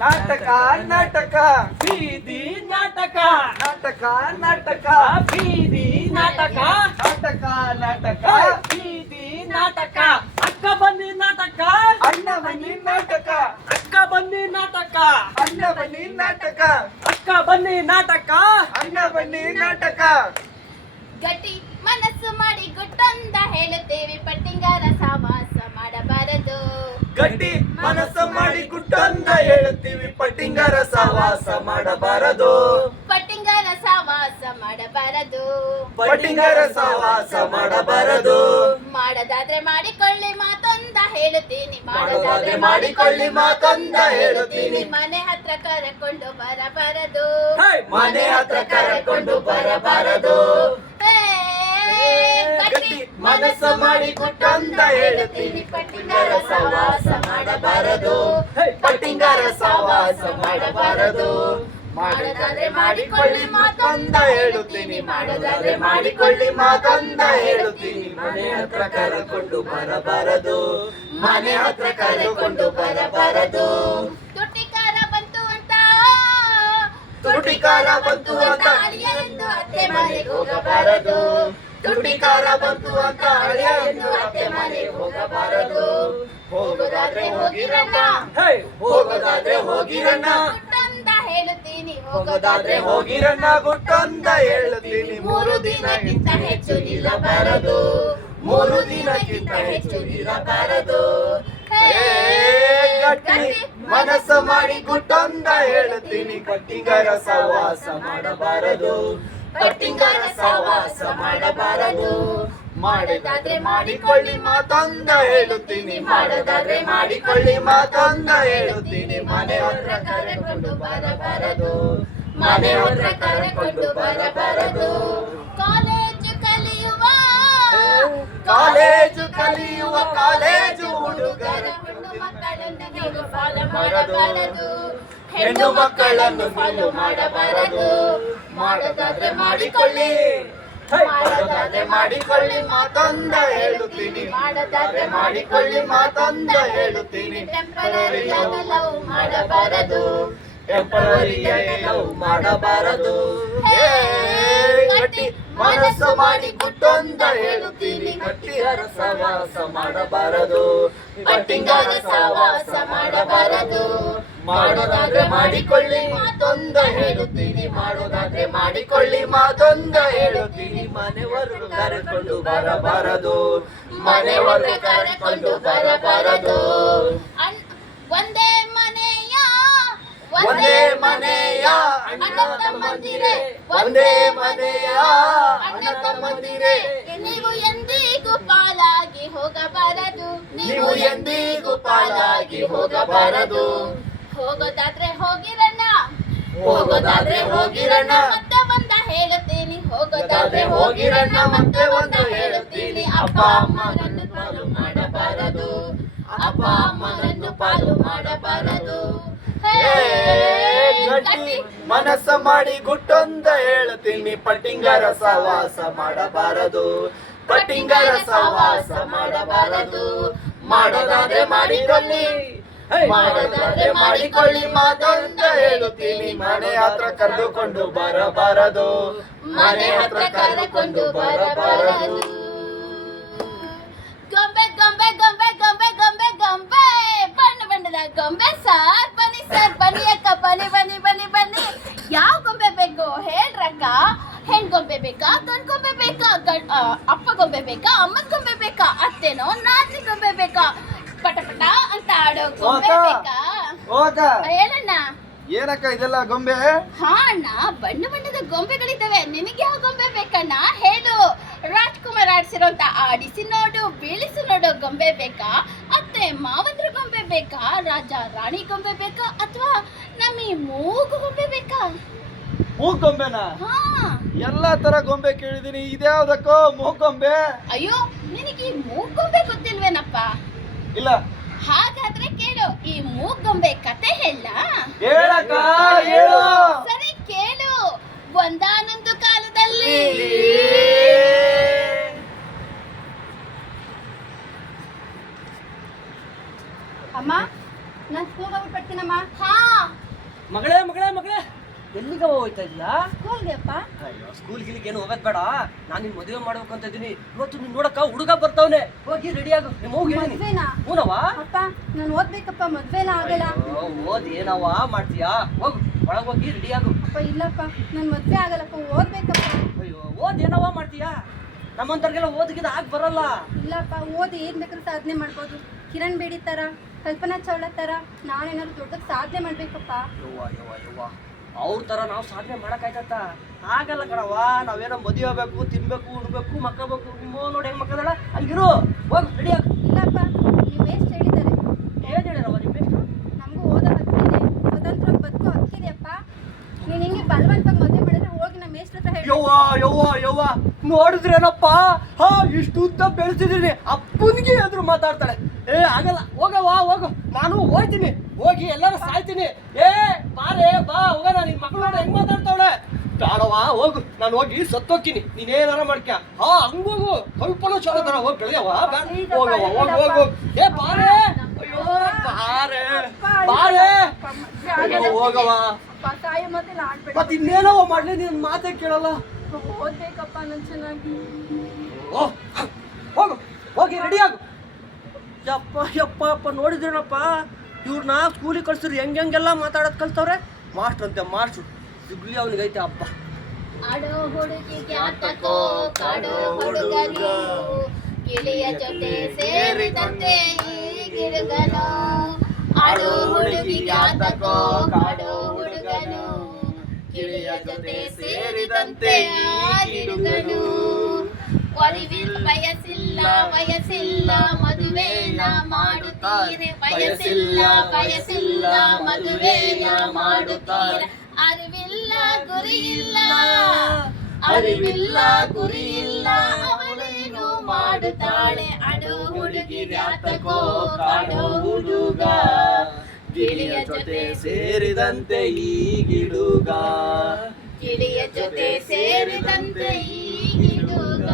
ನಾಟಕ ನಾಟಕ ಬೀದಿ ನಾಟಕ ನಾಟಕ ನಾಟಕ ಬೀದಿ ನಾಟಕ ನಾಟಕ ನಾಟಕ ಬೀದಿ ನಾಟಕ ಅಕ್ಕ ಬನ್ನಿ ನಾಟಕ ಅಣ್ಣ ಬನ್ನಿ ನಾಟಕ ಅಕ್ಕ ಬನ್ನಿ ನಾಟಕ ಅಣ್ಣ ಬನ್ನಿ ನಾಟಕ ಅಕ್ಕ ಬನ್ನಿ ನಾಟಕ ಅಣ್ಣ ಬನ್ನಿ ನಾಟಕ ಗಟ್ಟಿ ಮನಸ್ಸು ಮಾಡಿ ಗುಟ್ಟೊಂದ ಹೇಳುತ್ತೇವೆ ಪಟ್ಟಿಂಗಾರ ಸಹವಾಸ ಮಾಡಬಾರದು. ಗಟ್ಟಿ ಮನಸ್ಸು ಮಾಡಿ ಗುಟ್ಟೊಂದ ಹೇಳುತ್ತೀವಿ ಪಟ್ಟಿಂಗರ ಸಹವಾಸ ಮಾಡಬಾರದು. ಪಟ್ಟಿಂಗಾರ ಸಹವಾಸ ಮಾಡಬಾರದು. ಪಟ್ಟಿಂಗರ ಸಹವಾಸ ಮಾಡಬಾರದು. ಮಾಡದಾದ್ರೆ ಮಾಡಿಕೊಳ್ಳಿ ಮಾತೊಂದ ಹೇಳುತ್ತೀನಿ. ಮಾಡೋದಾದ್ರೆ ಮಾಡಿಕೊಳ್ಳಿ ಮಾತೊಂದ ಹೇಳುತ್ತೀನಿ. ಮನೆ ಹತ್ರ ಕರೆಕೊಂಡು ಬರಬಾರದು. ಮನೆ ಹತ್ರ ಕರೆಕೊಂಡು ಬರಬಾರದು. ಗಟ್ಟಿ ಮನಸ್ಸು ಮಾಡಿ ಗುಟ್ಟೊಂದ ಹೇಳುತ್ತೀನಿ ಪಟ್ಟಿಂಗರ ಸಹವಾಸ ಮಾಡಬಾರದು. ಪಟ್ಟಿಂಗರ ಸಹವಾಸ ಮಾಡಬಾರದು. ಮಾಡೋದಾದ್ರೆ ಮಾಡಿಕೊಳ್ಳಿ ಮಾತೊಂದ ಹೇಳುತ್ತೀನಿ. ಮಾಡೋದಾದ್ರೆ ಮಾಡಿಕೊಳ್ಳಿ ಮಾತೊಂದ ಹೇಳುತ್ತೀನಿ. ಮನೆ ಹತ್ರ ಕರೆಕೊಂಡು ಬರಬಾರದು. ಮನೆ ಹತ್ರ ಕರೆಕೊಂಡು ಬರಬಾರದು. ತುಟಿಕಾರ ಬಂತು ಅಂತ ತುಟಿಕಾರ ಬಂತು ಅಂತ ಅಳಿಯರೆಂದು ಅತ್ತೆ ಮನೆಗೆ ಹೋಗಬಾರದು. ತುಟಿಕಾರ ಬಂತು ಅಂತ ಅಳಿಯ ಎಂದು ಅತ್ತೆ ಮನೆಗೆ ಹೋಗಬಾರದು. ಹೋಗೋದಾದ್ರೆ ಹೋಗಿರಣ್ಣ, ಹೋಗೋದಾದ್ರೆ ಹೋಗಿರಣ್ಣ, ಗುಟ್ಟೊಂದ ಹೇಳುತ್ತೀನಿ. ಹೋಗೋದಾದ್ರೆ ಹೋಗಿರಣ್ಣ ಗುಟ್ಟೊಂದ ಹೇಳುತ್ತೀನಿ. 3 ದಿನಕ್ಕಿಂತ ಹೆಚ್ಚು ನಿಲ್ಲಬಾರದು. 3 ದಿನಕ್ಕಿಂತ ಹೆಚ್ಚು ನಿಲ್ಲಬಾರದು. ಗಟ್ಟಿ ಮನಸ್ಸು ಮಾಡಿ ಗುಟ್ಟೊಂದ ಹೇಳುತ್ತೀನಿ ಪಟ್ಟಿಂಗರ ಸಹವಾಸ ಮಾಡಬಾರದು. ಪಟ್ಟಿಂಗರ ಸಹವಾಸ ಮಾಡಬಾರದು. ಮಾಡೋದಾದ್ರೆ ಮಾಡಿಕೊಳ್ಳಿ ಮಾತೊಂದ ಹೇಳುತ್ತೀನಿ. ಮಾಡೋದಾದ್ರೆ ಮಾಡಿಕೊಳ್ಳಿ ಮಾತೊಂದ ಹೇಳುತ್ತೀನಿ. ಮನೆ ಹತ್ರ ಕರೆಕೊಂಡು ಬರಬಾರದು. ಮನೆ ಹತ್ರ ಕರೆಕೊಂಡು ಬರಬಾರದು. ಕಾಲೇಜು ಕಲಿಯುವ ಕಾಲೇಜು ಕಲಿಯುವ ಕಾಲೇಜು ಹುಡುಗರ ಹೆಣ್ಣು ಮಕ್ಕಳನ್ನು ನೀವು ಫಾಲೋ ಮಾಡಬಾರದು. ಹೆಣ್ಣು ಮಕ್ಕಳನ್ನು ಫಾಲೋ ಮಾಡಬಾರದು. ಮಾಡೋದಾದ್ರೆ ಮಾಡಿಕೊಳ್ಳಿ, ಮಾಡೋದಾದ್ರೆ ಮಾಡಿಕೊಳ್ಳಿ ಮಾತೊಂದ ಹೇಳುತ್ತೀನಿ. ಮಾಡೋದಾದ್ರೆ ಮಾಡಿಕೊಳ್ಳಿ ಮಾತೊಂದ ಹೇಳುತ್ತೀನಿ. ಟೆಂಪರರಿಯಾಗಿ ಲವ್ ಮಾಡಬಾರದು. ಟೆಂಪರರಿಯಾಗಿ ಲವ್ ಮಾಡಬಾರದು. ಗಟ್ಟಿ ಮನಸ್ಸು ಮಾಡಿ ಗುಟ್ಟೊಂದ ಹೇಳುತ್ತೀನಿ. ಗಟ್ಟಿಗರ ಸಹವಾಸ ಮಾಡಬಾರದು. ಪಟ್ಟಿಂಗರ ಸಹವಾಸ ಮಾಡಬಾರದು. ಮಾಡೋದಾದ್ರೆ ಮಾಡಿಕೊಳ್ಳಿ ಮಾತೊಂದ ಹೇಳುತ್ತೀನಿ. ಮಾಡೋದಾದ್ರೆ ಮಾಡಿಕೊಳ್ಳಿ ಮಾತೊಂದ ಹೇಳುತ್ತೀನಿ. ಮನೆವರೆಗೂ ಕರೆಕೊಂಡು ಬರಬಾರದು. ಮನೆವರೆಗೂ ಕರೆಕೊಂಡು ಬರಬಾರದು. ಒಂದೇ ಮನೆಯ ಒಂದೇ ಮನೆಯ ಅಣ್ಣ ತಮ್ಮಂದಿರೇ, ಒಂದೇ ಮನೆಯ ಅಣ್ಣ ತಮ್ಮಂದಿರೇ, ನೀವು ಎಂದಿಗೂ ಪಾಲಾಗಿ ಹೋಗಬಾರದು. ನೀವು ಎಂದಿಗೂ ಪಾಲಾಗಿ ಹೋಗಬಾರದು. ಹೋಗೋದಾದ್ರೆ ಹೋಗಿರಣ್ಣ, ಹೋಗೋದಾದ್ರೆ ಹೋಗಿರಣ್ಣ, ಮತ್ತೆ ಒಂದ ಹೇಳುತ್ತೀನಿ. ಹೋಗೋದಾದ್ರೆ ಹೋಗಿರಣ್ಣ, ಮತ್ತೆ ಒಂದು ಹೇಳುತ್ತೀನಿ. ಅಪ್ಪ ಅಮ್ಮರನ್ನು ಪಾಲು ಮಾಡಬಾರದು. ಅಪ್ಪ ಅಮ್ಮರನ್ನು ಪಾಲು ಮಾಡಬಾರದು. ಗಟ್ಟಿ ಮನಸ್ಸು ಮಾಡಿ ಗುಟ್ಟೊಂದ ಹೇಳುತ್ತೀನಿ. ಪಟ್ಟಿಂಗರ ಸಹವಾಸ ಮಾಡಬಾರದು. ಪಟ್ಟಿಂಗರ ಸಹವಾಸ ಮಾಡಬಾರದು. ಮಾಡೋದಾದ್ರೆ ಮಾಡಿಕೊಳ್ಳಿ, ಮಾಡೋದಾದ್ರೆ ಮಾಡಿಕೊಳ್ಳಿ ಮಾತೊಂದ ಹೇಳುತ್ತೀನಿ. ಮನೆ ಹತ್ರ ಕರೆದುಕೊಂಡು ಬರಬಾರದು. ಮನೆ ಹತ್ರ ಕರೆದುಕೊಂಡು ಬರಬಾರದು. ಗೊಂಬೆ ಗೊಂಬೆ ಗೊಂಬೆ ಗೊಂಬೆ ಗೊಂಬೆ ಗೊಂಬೆ ಬಣ್ಣ ಬಣ್ಣದ ಗೊಂಬೆ ಸರ್ ಬನ್ನಿ ಅಕ್ಕ ಬನ್ನಿ ಬನ್ನಿ ಬನ್ನಿ ಬನ್ನಿ. ಯಾವ ಗೊಂಬೆ ಬೇಕು ಹೇಳ್ರಕ್ಕ? ಹೆಣ್ ಗೊಂಬೆ ಬೇಕಾ ಗಂಡ್ ಗೊಂಬೆ ಬೇಕಾ? ಅಪ್ಪ ಗೊಂಬೆ ಬೇಕಾ ಅಮ್ಮನ ಗೊಂಬೆ ಬೇಕಾ? ಅತ್ತೇನೋ ನಾದ್ನಿ ಗೊಂಬೆ ಬೇಕಾ? ಪಟ ಪಟ ಅಂತ ಆಡೋ ಗೊಂಬೆ ಬೇಕಾ? ಹೇಳಣ್ಣ. ಏನಕ್ಕ ಇದೆಲ್ಲ ಗೊಂಬೆ? ಹಾ ಅಣ್ಣ, ಬಣ್ಣ ಬಣ್ಣದ ಗೊಂಬೆಗಳಿದ್ದಾವೆ. ನಿನಗೆ ಯಾವ ಗೊಂಬೆ ಬೇಕಣ್ಣ ಹೇಳು? ರಾಜ್ಕುಮಾರ್ ಆಡಿಸಿರೋಂತ ಆಡಿಸಿ ನೋಡು ಬೀಳಿಸಿ ನೋಡು ಗೊಂಬೆ ಬೇಕಾ? ಅತ್ತೆ ಮಾವಂದ್ರ ಗೊಂಬೆ ಬೇಕಾ? ರಾಜ ರಾಣಿ ಗೊಂಬೆ ಬೇಕಾ? ಅಥವಾ ನಮ್ಮ ಈ ಮೂಗು ಗೊಂಬೆ ಬೇಕಾ? ಮೂಗೊಂಬೆನಾ? ಹಾ. ಎಲ್ಲಾ ತರ ಗೊಂಬೆ ಕೇಳಿದೀನಿ. ಇದ್ಯಾವ್ದಕ್ಕೋ ಮೂಗೊಂಬೆ? ಅಯ್ಯೋ, ನಿನಗೆ ಈ ಮೂಗ್ ಗೊಂಬೆ ಗೊತ್ತಿಲ್ವೇನಪ್ಪ? ಇಲ್ಲ. ಹಾಗಾದ್ರೆ ಕೇಳು, ಈ ಮೂಗ್ ಗೊಂಬೆ ಕತೆ ಹೇಳ. ಹೇಳಕ್ಕ ಹೇಳು. ಸರಿ ಕೇಳು. ಒಂದಾನೊಂದು ಕಾಲದಲ್ಲಿ ಅಮ್ಮ, ನಾನು ಸ್ಕೂಲ್ ಹೋಗಿ ಬರ್ತೀನಮ್ಮ. ಹಾ ಮಗಳೇ ಮಗಳೇ ಮಗಳೇ ಎಲ್ಲಿಗೆ ಹೋಗ್ತಾ ಇದೀಯಾ? ಸ್ಕೂಲ್ಗೆ ಅಪ್ಪ. ಅಯ್ಯೋ ಸ್ಕೂಲ್ ಗಿಲ್ಗೆ ಏನು ಹೋಗೋದ್ ಬೇಡ. ನಾನು ನಿನ್ ಮದುವೆ ಮಾಡ್ಬೇಕು ಅಂತ ಇದೀನಿ. ಇವತ್ತು ನೀನ್ ನೋಡಕ್ಕ ಹುಡುಗ ಬರ್ತಾವನೆ. ಹೋಗಿ ರೆಡಿ ಆಗು. ನಿಮ್ಮ ಹೋಗಿ ಹೇಳಿ. ಮದ್ವೆನಾ? ಹೂನವ್ವ. ಅಪ್ಪ ನಾನು ಓದ್ಬೇಕಪ್ಪ, ಮದ್ವೆನ ಆಗಲ್ಲ. ಓದ್ ಏನವ್ವ ಮಾಡ್ತೀಯಾ? ಹೋಗು ಒಳಗ್ ಹೋಗಿ ರೆಡಿ ಆಗು. ಅಪ್ಪ ಇಲ್ಲಪ್ಪ, ನನ್ ಮದ್ವೆ ಆಗಲ್ಲಪ್ಪ, ಓದ್ಬೇಕಪ್ಪ. ಅಯ್ಯೋ ಓದ್ ಏನವ್ವ ಮಾಡ್ತೀಯಾ? ನಮ್ಮಂತರ್ಗೆಲ್ಲ ಓದಿಗಿದ ಆಗ್ ಬರಲ್ಲ. ಇಲ್ಲಪ್ಪ, ಓದಿ ಏನ್ ಬೇಕಾದ್ರೂ ಸಾಧನೆ ಮಾಡ್ಬೋದು. ಕಿರಣ್ ಬೇಡಿ ತರ, ಕಲ್ಪನಾ ಚಾವ್ಲಾ ತರ ನಾನೇನಾದ್ರು ದೊಡ್ಡ ಸಾಧನೆ ಮಾಡ್ಬೇಕಪ್ಪ. ಯವ್ವ ಅವ್ರ ತರ ನಾವು ಸಾಧನೆ ಮಾಡಕ್ಕಾಯ್ತತ್ತ? ಆಗಲ್ಲ ಕಣವ್ವ. ನಾವೇನೋ ಮದುವೆ ಆಗ್ಬೇಕು, ತಿನ್ಬೇಕು, ಉಣ್ಬೇಕು, ಮಕ್ಕಬೇಕು. ನಿಮ್ಮ ನೋಡಿ ಹೆಂಗ್ ಮಕ್ಕಳಲ್ಲ ಹಂಗಿರು. ಹೋಗ್ ರೆಡಿ ಆಗ. ಇಲ್ಲಪ್ಪ, ನೀವು ಎಷ್ಟು ಹೇಳಿದ್ದಾರೆ? ಏನ್ ಹೇಳಿರವ ನಿಮ್ಮೆಷ್ಟು? ನಮಗೂ ಓದೋ ಹಕ್ಕಿದೆ, ಸ್ವತಂತ್ರ ಬದುಕೋ ಹಕ್ಕಿದೆಯಪ್ಪ. ನೀನ್ ಹಿಂಗೆ ಬಲವಂತವಾಗಿ ಮದುವೆ ಮಾಡಿದ್ರೆ ಹೋಗಿ ನಮ್ಮ ಮೇಷ್ಟ್ರ ಹತ್ರ ಹೇಳಿ. ಯವ್ವ ನೋಡಿದ್ರೇನಪ್ಪ, ಹಾ ಇಷ್ಟು ಉದ್ದ ಬೆಳೆಸಿದೀನಿ. ಅಪ್ಪನಿಗೆ ಎದುರು ಮಾತಾಡ್ತಾಳೆ. ಆಗಲ್ಲ, ಹೋಗವ್ವ ಹೋಗು. ನಾನು ಹೋಗ್ತೀನಿ, ಹೋಗಿ ಎಲ್ಲರೂ ಸಾಯ್ತೀನಿ. ಬಾರೇ ಬಾ ಹೋಗೋಣ. ನಿನ್ ಮಕ್ಕಳು ನೋಡಿ ಹೆಂಗ್ ಮಾತಾಡ್ತಾವಳೆ. ಬೇಡವ್ವ ಹೋಗು, ನಾನು ಹೋಗಿ ಸತ್ತೋಗ್ತೀನಿ. ನೀನೇನಾರ ಮಾಡ್ಕ. ಹಾ ಹಂಗೋಗು, ಕಲ್ಪನಾ ಚಾವ್ಲಾ ತರ ಹೋಗಿ ಬೆಳೆಯವ್ವ. ಹೋಗವ್ವ ಹೋಗು. ಬಾರೇ. ಅಯ್ಯೋ ಬಾರೇ ಹೋಗವ್ವ. ಮತ್ತೆ ಇನ್ನೇನವ ಮಾಡ್ಲಿ, ನೀನ್ ಮಾತೇ ಕೇಳಲ್ಲ. ಓದ್ಬೇಕಪ್ಪ ನಾನು ಚೆನ್ನಾಗಿ. ಹೋಗು ಹೋಗಿ ರೆಡಿ ಆಗು. ಯಪ್ಪ ನೋಡಿದ್ರೇನಪ್ಪ, ಇವ್ರನ್ನ ಸ್ಕೂಲಿಗೆ ಕಳ್ಸಿದ್ರು ಹೆಂಗೆಲ್ಲ ಮಾತಾಡೋದು ಕಲ್ತವ್ರೆ. ಮಾಸ್ಟರ್ ಅಂತೆ ಮಾಸ್ಟ್ರು, ಸಿಗ್ಲಿ ಅವನಿಗೈತೆ ಹಬ್ಬ. ಆಡೋ ಹುಡುಗಿಗೆ ಆಟಕೋ ಕಾಡೋ ಹುಡುಗನು, ಗಿಳಿಯ ಜೊತೆ ಸೇರಿದಂತೆ ಈಗಿರುಗನು. ಆಡೋ ಹುಡುಗಿಗೆ ಆಟಕೋ ಕಾಡೋ ಹುಡುಗನು, ಗಿಳಿಯ ಜೊತೆ ಸೇರಿದಂತೆ ಆಗಿರುಗನು. ವಯಸ್ಸಿಲ್ಲ ಮದುವೆನ ಮಾಡುತ್ತೀರೆ, ವಯಸ್ಸಿಲ್ಲ ಮದುವೆನ ಮಾಡುತ್ತೀರೆ. ಅರಿವಿಲ್ಲ ಗುರಿಯಿಲ್ಲ ಅವಳೇನು ಮಾಡುತ್ತಾಳೆ. ಅಡೋ ಹುಡುಗಿ ಯಾತಕೋ ಕಾಡೋ ಹುಡುಗ, ಗಿಳಿಯ ಜೊತೆ ಸೇರಿದಂತೆ ಈಗಿಡುಗ, ಗಿಳಿಯ ಜೊತೆ ಸೇರಿದಂತೆ ಈಗಿಡುಗ.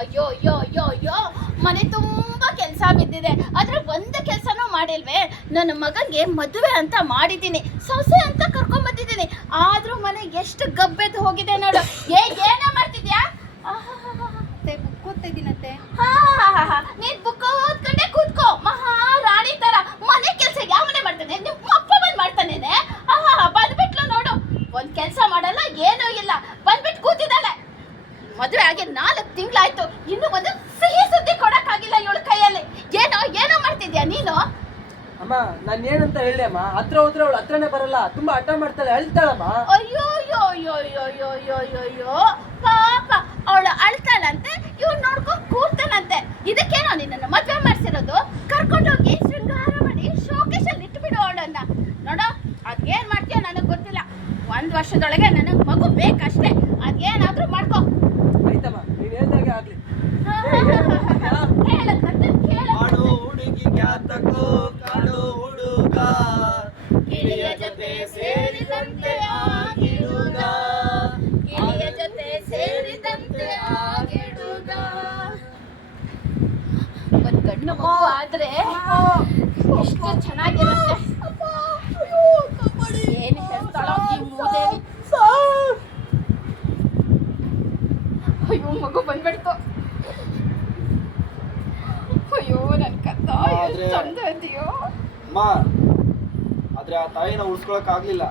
ಅಯ್ಯೋ ಮನೆ ತುಂಬಾ ಕೆಲಸ ಬಿದ್ದಿದೆ, ಆದ್ರೆ ಒಂದು ಕೆಲಸನೂ ಮಾಡಿಲ್ವೇ. ನನ್ನ ಮಗಂಗೆ ಮದುವೆ ಅಂತ ಮಾಡಿದ್ದೀನಿ, ಸೊಸೆ ಅಂತ ಕರ್ಕೊಂಡ್ ಬಂದಿದ್ದೀನಿ, ಆದ್ರೂ ಮನೆ ಎಷ್ಟು ಗಬ್ಬೆದ್ದು ಹೋಗಿದೆ ನೋಡು. ಏನ ಮಾಡ್ತಿದ್ಯಾ? ಬುಕ್ ಓದ್ತಾ ಇದ್ದೀನತ್ತೆ. ನೀನ್ ಬುಕ್ ಓದ್ಕೊಂಡೆ ಕೂತ್ಕೋ, ಮಹಾರಾಣಿ ತರ. ಮನೆ ಕೆಲಸ ಯಾವನೇ ಮಾಡ್ತಾನೆ? ನಿಮ್ಮ ಅಪ್ಪ ಬಂದ್ ಮಾಡ್ತಾನೇನೆ. ಬಂದ್ಬಿಟ್ಲು ನೋಡು, ಒಂದ್ ಕೆಲಸ ಮಾಡಲ್ಲ, ಏನೂ ಇಲ್ಲ, ಬಂದ್ಬಿಟ್ಟು ಕೂತಿದ್ದಾಳೆ. ಮದುವೆ ಆಗಿ 4 ತಿಂಗಳಾಯ್ತು, ಇನ್ನು ಒಂದು ಸಿಹಿ ಸುದ್ದಿ ಕೊಡಕ್ಕಾಗಿಲ್ಲ ಇವಳ ಕೈಯಲ್ಲಿ. ಏನೋ ಮಾಡ್ತಿದ್ಯಾ ನೀನು? ಅಮ್ಮ ನಾನು ಏನಂತ ಹೇಳಿ ಅಮ್ಮ, ಹತ್ರ ಹೋದ್ರೆ ಅವಳು ಹತ್ರನೇ ಬರಲ್ಲ, ತುಂಬಾ ಹಠ ಮಾಡ್ತಾಳೆ, ಅಳ್ತಾಳಮ್ಮ. ಅಯ್ಯೋ ಪಾಪ, ಅವಳು ಅಳ್ತಾಳಂತೆ, ಇವ್ನು ನೋಡ್ಕೊಂಡು ಕೂರ್ತಾನಂತೆ. ಇದಕ್ಕೇನೋ ನಿನ್ನನ್ನು ಮದುವೆ ಮಾಡಿಸಿರೋದು? ಕರ್ಕೊಂಡೋಗಿ ಶೃಂಗಾರ ಮಾಡಿ ಶೋಕೇಶಲ್ಲಿ ಇಟ್ಬಿಡು ಅವಳನ್ನ. ನೋಡೋ, ಅದೇನ್ ಮಾಡ್ತೀಯೋ ನನಗೆ ಗೊತ್ತಿಲ್ಲ. 1 ವರ್ಷದೊಳಗೆ ನನಗೆ ಮಗು ಬೇಕಷ್ಟೇ, ಅದೇನಾದ್ರೂ ಮಾಡ್ಕೋ. ಆಯ್ತಮ್ಮ, ನೀನ್ ಹೇಳ್ದಾಗೆ ಆಗ್ಲಿ. ಆಡೋ ಹುಡುಗಿಗೆ ಆತಕೋ ಕಾಡೋ ಹುಡುಗ, ಗಿಳಿಯ ಜೊತೆ ಸೇರಿದಂತೆ ಆಗಿಡುಗ, ಗಿಳಿಯ ಜೊತೆ ಸೇರಿದಂತೆ ಆಗಿಡುಗ. ಒಂದ್ ಗಂಡು ಮಗು ಆದ್ರೆ ಎಷ್ಟು ಚೆನ್ನಾಗಿರುತ್ತೆ. ಏನು ಹೇಳ್ತಾಳ ಈ ಮೂದೇವಿ? ಅಯ್ಯೋ ಮಗು ಬಂದ್ಬಿಡ್ತು. ಅಯ್ಯೋ ನನ್ ಕತ್ತ ಎಷ್ಟು ಚಂದ ಇದೆಯೋ. ಅಮ್ಮ, ಆದ್ರೆ ಆ ತಾಯಿನ ಉಳಿಸ್ಕೊಳಕ್ ಆಗ್ಲಿಲ್ಲ.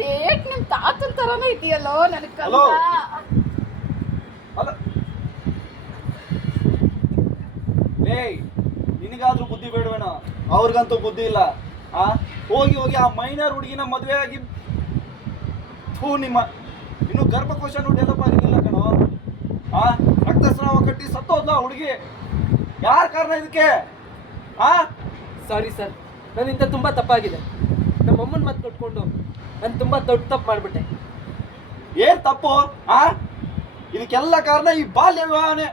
ದೇಟ್ ನಿಮ್ ತಾತನ್ ತರಾನೇ ಇದೆಯಲ್ಲೋ ನನ್ ಕತ್ತ. ಅಲ್ಲ ನಿನಗಾದ್ರೂ ಬುದ್ಧಿ ಬೇಡವೇನೋ? ಅವ್ರಿಗಂತೂ ಬುದ್ಧಿ ಇಲ್ಲ. ಹೋಗಿ ಆ ಮೈನರ್ ಹುಡುಗಿನ ಮದ್ವೆ ಆಗಿ ನಿಮ್ಮ ಇನ್ನು ಗರ್ಭಕೋಶ ಡೆವಲಪ್ ಆಗಿರಲಿಲ್ಲ ಕಣೋ. ರಕ್ತಸ್ರಾವ ಕಟ್ಟಿ ಸತ್ತೋದ್ಲ ಹುಡುಗಿ. ಯಾರ ಕಾರಣ ಇದಕ್ಕೆ? ಸಾರಿ ಸರ್, ನನ್ನಿಂದ ತುಂಬಾ ತಪ್ಪಾಗಿದೆ. ನಮ್ಮ ಅಮ್ಮನ ಮಾತು ಕೊಟ್ಕೊಂಡು ನಾನು ತುಂಬಾ ದೊಡ್ಡ ತಪ್ಪು ಮಾಡ್ಬಿಟ್ಟೆ. ಏನ್ ತಪ್ಪು? ಇದಕ್ಕೆಲ್ಲ ಕಾರಣ ಈ ಬಾಲ್ಯ ವಿವಾಹನೇ.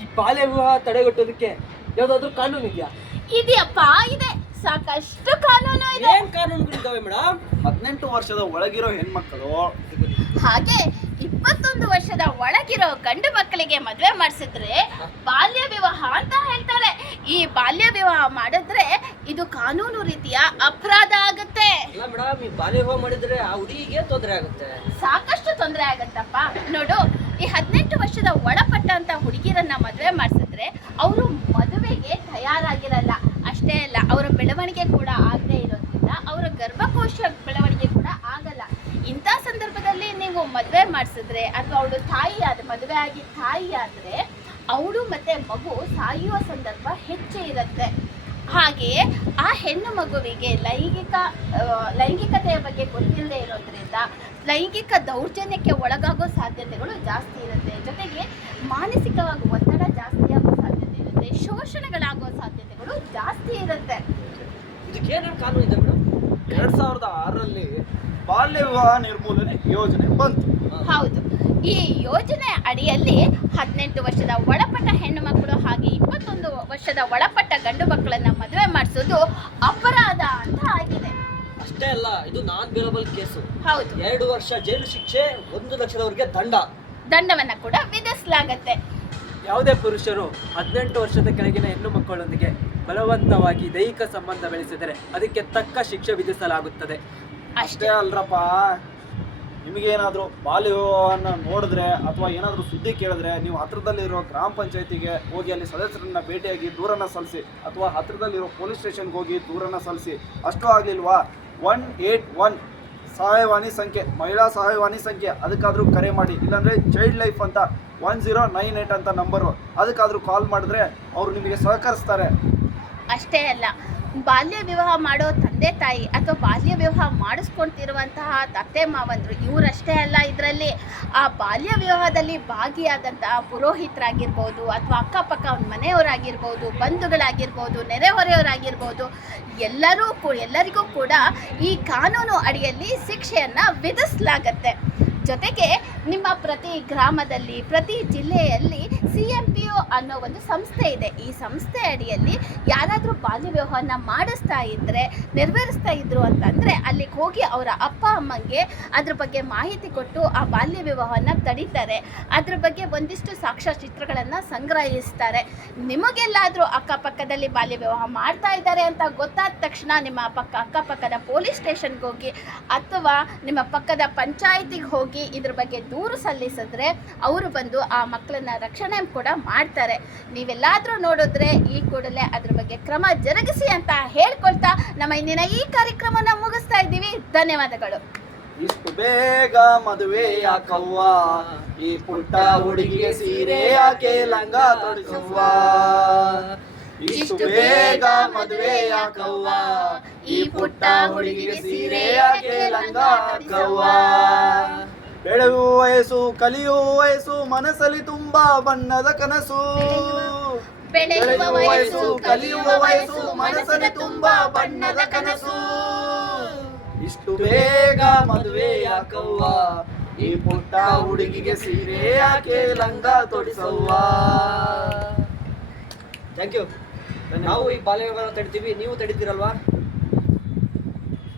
ಈ ಬಾಲ್ಯ ವಿವಾಹ ತಡೆಗಟ್ಟೋದಕ್ಕೆ ಯಾವ್ದಾದ್ರು ಕಾನೂನು ಇದೆಯಾ? ಇದೆಯಪ್ಪ, ಇದೆ, ಸಾಕಷ್ಟು ಕಾನೂನು ಇದೆ. ಏನ್ ಕಾನೂನುಗಳಿದ್ದಾವೆ ಮೇಡಮ್? 18 ವರ್ಷದ ಒಳಗಿರೋ ಹೆಣ್ಮಕ್ಕಳು, ಹಾಗೆ 21 ವರ್ಷದ ಒಳಗಿರೋ ಗಂಡು ಮಕ್ಕಳಿಗೆ ಮದುವೆ ಮಾಡಿಸಿದ್ರೆ ಬಾಲ್ಯ ವಿವಾಹ ಅಂತ ಹೇಳ್ತಾರೆ. ಈ ಬಾಲ್ಯ ವಿವಾಹ ಮಾಡಿದ್ರೆ ಇದು ಕಾನೂನು ರೀತಿಯ ಅಪರಾಧ ಆಗುತ್ತೆ. ಅಲ್ಲ ಮೇಡಮ್, ಈ ಬಾಲ್ಯ ವಿವಾಹ ಮಾಡಿದ್ರೆ ಆ ಹುಡುಗಿಗೆ ತೊಂದರೆ ಆಗುತ್ತೆ. ಸಾಕಷ್ಟು ತೊಂದರೆ ಆಗತ್ತಪ್ಪ. ನೋಡು, ಈ 18 ವರ್ಷದ ಒಳಪಟ್ಟಂತ ಹುಡುಗಿರನ್ನ ಮದುವೆ ಮಾಡಿಸಿದ್ರೆ ಅವರು ಮದುವೆಗೆ ತಯಾರಾಗಿರಲ್ಲ. ಅಷ್ಟೇ ಅಲ್ಲ, ಅವರ ಬೆಳವಣಿಗೆ ಕೂಡ ಆಗದೆ ಇರೋದ್ರಿಂದ ಅವರ ಗರ್ಭಕೋಶ ಬೆಳವಣಿಗೆ ಕೂಡ ಆಗಲ್ಲ. ಇಂಥ ಸಂದರ್ಭದಲ್ಲಿ ನೀವು ಮದುವೆ ಮಾಡಿಸಿದ್ರೆ ಅಥವಾ ಅವಳು ಮದುವೆ ಆಗಿ ತಾಯಿ ಆದ್ರೆ ಅವಳು ಮತ್ತೆ ಮಗು ಸಾಯುವ ಸಂದರ್ಭ ಹೆಚ್ಚು ಇರುತ್ತೆ. ಹಾಗೆಯೇ ಆ ಹೆಣ್ಣು ಮಗುವಿಗೆ ಲೈಂಗಿಕತೆಯ ಬಗ್ಗೆ ಗೊತ್ತಿಲ್ಲದೆ ಇರೋದ್ರಿಂದ ಲೈಂಗಿಕ ದೌರ್ಜನ್ಯಕ್ಕೆ ಒಳಗಾಗೋ ಸಾಧ್ಯತೆಗಳು ಜಾಸ್ತಿ ಇರುತ್ತೆ. ಜೊತೆಗೆ ಮಾನಸಿಕವಾಗಿ ಒತ್ತಡ ಜಾಸ್ತಿ ಆಗೋ ಸಾಧ್ಯತೆ ಇರುತ್ತೆ, ಶೋಷಣೆಗಳಾಗೋ ಸಾಧ್ಯತೆಗಳು ಜಾಸ್ತಿ ಇರುತ್ತೆ. ಇದಕ್ಕೆ ಏನೇನು ಕಾನೂನು ಇದೆ ಮೇಡಮ್? 2006ರಲ್ಲಿ ಬಾಲ್ಯ ವಿವಾಹ ನಿರ್ಮೂಲನೆ ಯೋಜನೆ ಬಂತು. ಹೌದು, ಈ ಯೋಜನೆ ಅಡಿಯಲ್ಲಿ 18 ವರ್ಷದ ಒಳಪಟ್ಟ ಹೆಣ್ಣು ಮಕ್ಕಳು ಹಾಗೆ 21 ವರ್ಷದ ಒಳಪಟ್ಟ ಗಂಡು ಮಕ್ಕಳನ್ನ ಮದುವೆ ಮಾಡಿಸೋದು ಅಪರಾಧ ಅಂತ ಆಗಿದೆ. ಅಷ್ಟೇ ಅಲ್ಲ, ಇದು ನಾನ್ ಬೇಲಬಲ್ ಕೇಸು. ಹೌದು, 2 ವರ್ಷ ಜೈಲು ಶಿಕ್ಷೆ, 1 ಲಕ್ಷದವರೆಗೆ ದಂಡವನ್ನ ಕೂಡ ವಿಧಿಸಲಾಗತ್ತೆ. ಯಾವುದೇ ಪುರುಷರು 18 ವರ್ಷದ ಕೆಳಗಿನ ಹೆಣ್ಣು ಮಕ್ಕಳೊಂದಿಗೆ ಬಲವಂತವಾಗಿ ದೈಹಿಕ ಸಂಬಂಧ ಬೆಳೆಸಿದರೆ ಅದಕ್ಕೆ ತಕ್ಕ ಶಿಕ್ಷೆ ವಿಧಿಸಲಾಗುತ್ತದೆ. ಅಷ್ಟೇ ಅಲ್ರಪ್ಪ, ನಿಮಗೇನಾದರೂ ಬಾಲ್ಯ ವಿವಾಹವನ್ನು ನೋಡಿದ್ರೆ ಅಥವಾ ಏನಾದರೂ ಸುದ್ದಿ ಕೇಳಿದ್ರೆ ನೀವು ಹತ್ರದಲ್ಲಿರೋ ಗ್ರಾಮ ಪಂಚಾಯತಿಗೆ ಹೋಗಿ ಅಲ್ಲಿ ಸದಸ್ಯರನ್ನ ಭೇಟಿಯಾಗಿ ದೂರನ್ನ ಸಲ್ಲಿಸಿ, ಅಥವಾ ಹತ್ರದಲ್ಲಿರೋ ಪೊಲೀಸ್ ಸ್ಟೇಷನ್ಗೆ ಹೋಗಿ ದೂರನ್ನ ಸಲ್ಲಿಸಿ. ಅಷ್ಟು ಆಗಲಿಲ್ವಾ 181 ಸಹಾಯವಾಣಿ ಸಂಖ್ಯೆ, ಮಹಿಳಾ ಸಹಾಯವಾಣಿ ಸಂಖ್ಯೆ, ಅದಕ್ಕಾದರೂ ಕರೆ ಮಾಡಿ. ಇಲ್ಲಾಂದರೆ ಚೈಲ್ಡ್ ಲೈಫ್ ಅಂತ 1098 ಅಂತ ನಂಬರು, ಅದಕ್ಕಾದರೂ ಕಾಲ್ ಮಾಡಿದ್ರೆ ಅವರು ನಿಮಗೆ ಸಹಕರಿಸ್ತಾರೆ. ಅಷ್ಟೇ ಅಲ್ಲ, ಬಾಲ್ಯ ವಿವಾಹ ಮಾಡೋ ತಂದೆ ತಾಯಿ ಅಥವಾ ಬಾಲ್ಯ ವಿವಾಹ ಮಾಡಿಸ್ಕೊಳ್ತಿರುವಂತಹ ಅತ್ತೆ ಮಾವಂದರು ಇವರಷ್ಟೇ ಅಲ್ಲ, ಇದರಲ್ಲಿ ಆ ಬಾಲ್ಯ ವಿವಾಹದಲ್ಲಿ ಭಾಗಿಯಾದಂತಹ ಪುರೋಹಿತರಾಗಿರ್ಬೋದು ಅಥವಾ ಅಕ್ಕಪಕ್ಕ ಮನೆಯವರಾಗಿರ್ಬೋದು, ಬಂಧುಗಳಾಗಿರ್ಬೋದು, ನೆರೆಹೊರೆಯವರಾಗಿರ್ಬೋದು, ಎಲ್ಲರಿಗೂ ಕೂಡ ಈ ಕಾನೂನು ಅಡಿಯಲ್ಲಿ ಶಿಕ್ಷೆಯನ್ನು ವಿಧಿಸಲಾಗತ್ತೆ. ಜೊತೆಗೆ ನಿಮ್ಮ ಪ್ರತಿ ಗ್ರಾಮದಲ್ಲಿ, ಪ್ರತಿ ಜಿಲ್ಲೆಯಲ್ಲಿ CMPO ಅನ್ನೋ ಒಂದು ಸಂಸ್ಥೆ ಇದೆ. ಈ ಸಂಸ್ಥೆ ಅಡಿಯಲ್ಲಿ ಯಾರಾದರೂ ಬಾಲ್ಯ ವಿವಾಹವನ್ನು ನೆರವೇರಿಸ್ತಾ ಇದ್ರು ಅಂತಂದರೆ ಅಲ್ಲಿಗೆ ಹೋಗಿ ಅವರ ಅಪ್ಪ ಅಮ್ಮಂಗೆ ಅದ್ರ ಬಗ್ಗೆ ಮಾಹಿತಿ ಕೊಟ್ಟು ಆ ಬಾಲ್ಯ ವಿವಾಹವನ್ನು ತಡೀತಾರೆ. ಅದ್ರ ಬಗ್ಗೆ ಒಂದಿಷ್ಟು ಸಾಕ್ಷ್ಯಚಿತ್ರಗಳನ್ನು ಸಂಗ್ರಹಿಸ್ತಾರೆ. ನಿಮಗೆಲ್ಲಾದರೂ ಅಕ್ಕಪಕ್ಕದಲ್ಲಿ ಬಾಲ್ಯ ವಿವಾಹ ಮಾಡ್ತಾ ಇದ್ದಾರೆ ಅಂತ ಗೊತ್ತಾದ ತಕ್ಷಣ ನಿಮ್ಮ ಅಕ್ಕಪಕ್ಕದ ಪೊಲೀಸ್ ಸ್ಟೇಷನ್ಗೆ ಹೋಗಿ ಅಥವಾ ನಿಮ್ಮ ಪಕ್ಕದ ಪಂಚಾಯಿತಿಗೆ ಹೋಗಿ ಇದ್ರ ಬಗ್ಗೆ ದೂರು ಸಲ್ಲಿಸಿದ್ರೆ ಅವರು ಬಂದು ಆ ಮಕ್ಕಳನ್ನ ರಕ್ಷಣೆ ಕೂಡ ಮಾಡ್ತಾರೆ. ನೀವೆಲ್ಲಾದರೂ ನೋಡಿದ್ರೆ ಈ ಕೂಡಲೇ ಅದ್ರ ಬಗ್ಗೆ ಕ್ರಮ ಜರುಗಿಸಿ ಅಂತ ಹೇಳ್ಕೊಳ್ತಾ ನಮ್ಮ ಇಂದಿನ ಈ ಕಾರ್ಯಕ್ರಮನ ಮುಗಿಸ್ತಾ ಇದ್ದೀವಿ. ಧನ್ಯವಾದಗಳು. ಇಷ್ಟು ಬೇಗ ಮದುವೆ ಯಾಕವ್ವ, ಈ ಪುಟ್ಟ ಹುಡುಗಿಗೆ ಸೀರೆ ಯಾಕೆ ಲಂಗ ತೊಡಿಸುವ. ಇಷ್ಟು ಬೇಗ ಮದುವೆ ಯಾಕವ್ವ, ಈ ಪುಟ್ಟ ಹುಡುಗಿಗೆ ಸೀರೆ ಯಾಕೆ ಲಂಗ ಹಾಕವ್ವ. ಬೆಳೆಯುವ ವಯಸ್ಸು, ಕಲಿಯುವ ವಯಸ್ಸು, ಮನಸ್ಸಲ್ಲಿ ತುಂಬಾ ಬಣ್ಣದ ಕನಸು. ಬೆಳೆಯುವ ವಯಸ್ಸು, ಕಲಿಯುವ ವಯಸ್ಸು, ಮನಸ್ಸಲ್ಲಿ ತುಂಬಾ ಬಣ್ಣದ ಕನಸು. ಇಷ್ಟು ಬೇಗ ಮದುವೆ ಯಾಕವ್ವ, ಈ ಪುಟ್ಟ ಹುಡುಗಿಗೆ ಸೀರೆ ಯಾಕೆ ಲಂಗ ತೊಡಿಸವ್ವ. Thank you. ನಾವು ಈ ಬಾಲ್ಯ ವಿವಾಹ ತಡಿತೀವಿ, ನೀವು ತಡಿತೀರಲ್ವಾ?